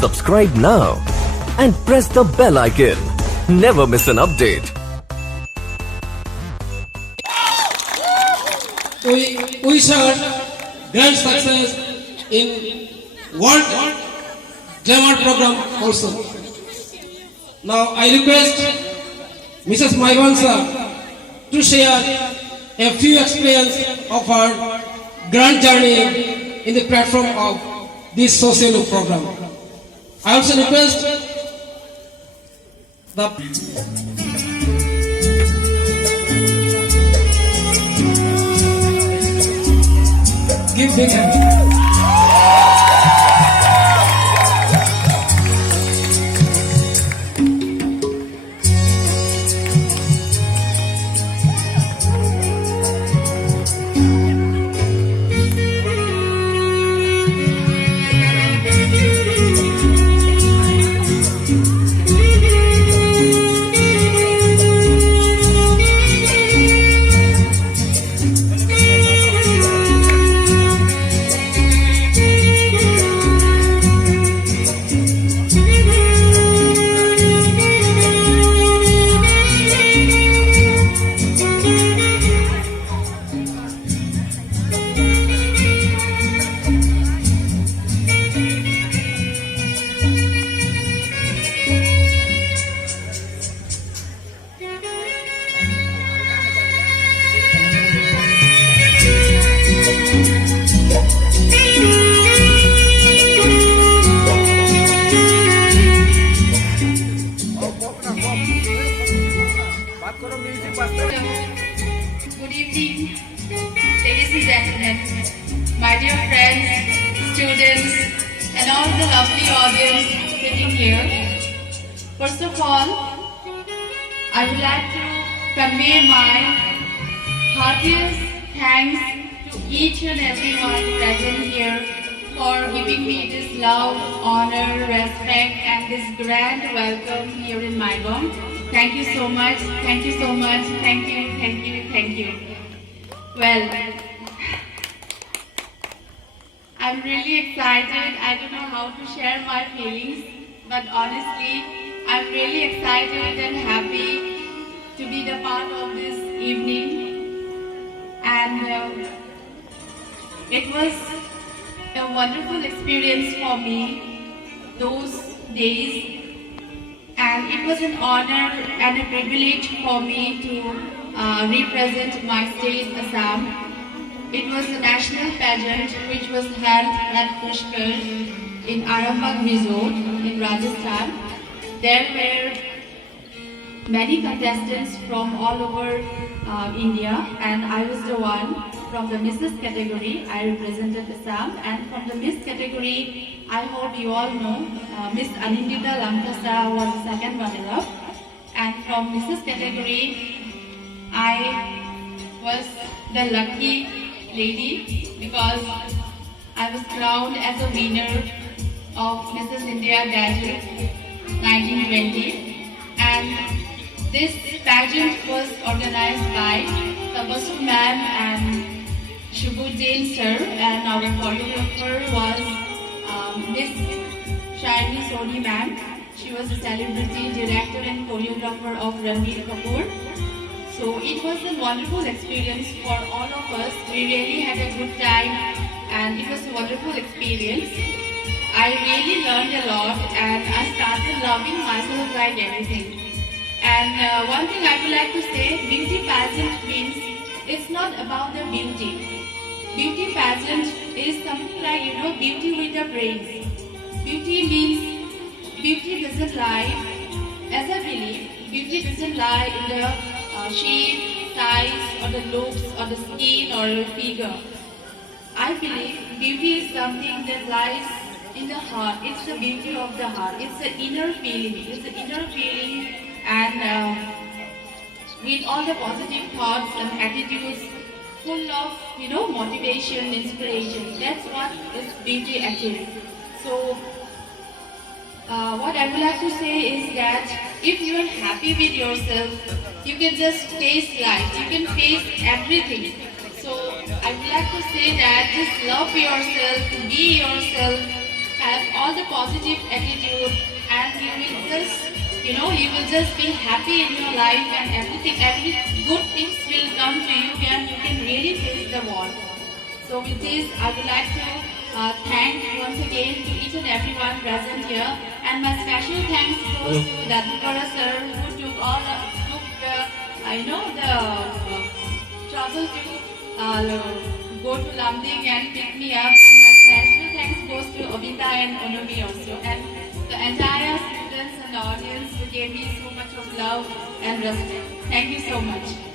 Subscribe now and press the bell icon. Never miss an update. We wish her grand success in World Glamour program also. Now I request Mrs. Maivansa to share a few experience of her grand journey in the platform of this social program. I also request the give big hand. Good evening, ladies and gentlemen, my dear friends, students, and all the lovely audience sitting here. First of all, I would like to convey my heartiest thanks to each and everyone present here for giving me this love, honor, respect, and this grand welcome here in Maigaon. Thank you so much. Thank you so much. Thank you. Thank you. Thank you. Well, I'm really excited. I don't know how to share my feelings, but honestly, I'm really excited and happy to be the part of this evening. And it was a wonderful experience for me those days. And it was an honor and a privilege for me to represent my state, Assam. It was a national pageant which was held at Pushkar in Arambagh Resort in Rajasthan. There were many contestants from all over India, and I was the one from the Mrs. category. I represented Assam, and from the Miss category, I hope you all know, Miss Anindita Lamkasa was the second runner-up, and from Mrs. category, I was the lucky lady because I was crowned as a winner of Mrs. India Gadget 1920, and this pageant was organized by Tabassum ma'am and Shubhu Jain sir, and our choreographer was Miss Sharni Soni ma'am. She was a celebrity director and choreographer of Ranbir Kapoor. So it was a wonderful experience for all of us. We really had a good time, and it was a wonderful experience. I really learned a lot, and I started loving myself like anything. And one thing I would like to say, beauty pageant means it's not about the beauty. Beauty pageant is something like, beauty with the brains. Beauty means, beauty doesn't lie, as I believe, beauty doesn't lie in the shape, size, or the looks, or the skin, or the figure. I believe beauty is something that lies in the heart. It's the beauty of the heart. It's the inner feeling. It's the inner feeling, and with all the positive thoughts and attitudes, full of motivation, inspiration. That's what is beauty actually. So what I would like to say is that if you are happy with yourself, you can just face life, you can face everything. So I would like to say that just love yourself, be yourself, have all the positive attitude, and you will just, you will just be happy in your life, and every good things will come to you, and you can really face the world. So with this, I would like to thank once again to each and everyone present here, and my special thanks goes to Dadukara sir, who took the trouble to go to Lamding and pick me up. And my special thanks goes to Obita and Onomi also, and the entire students and the audience who gave me so much of love and respect. Thank you so much.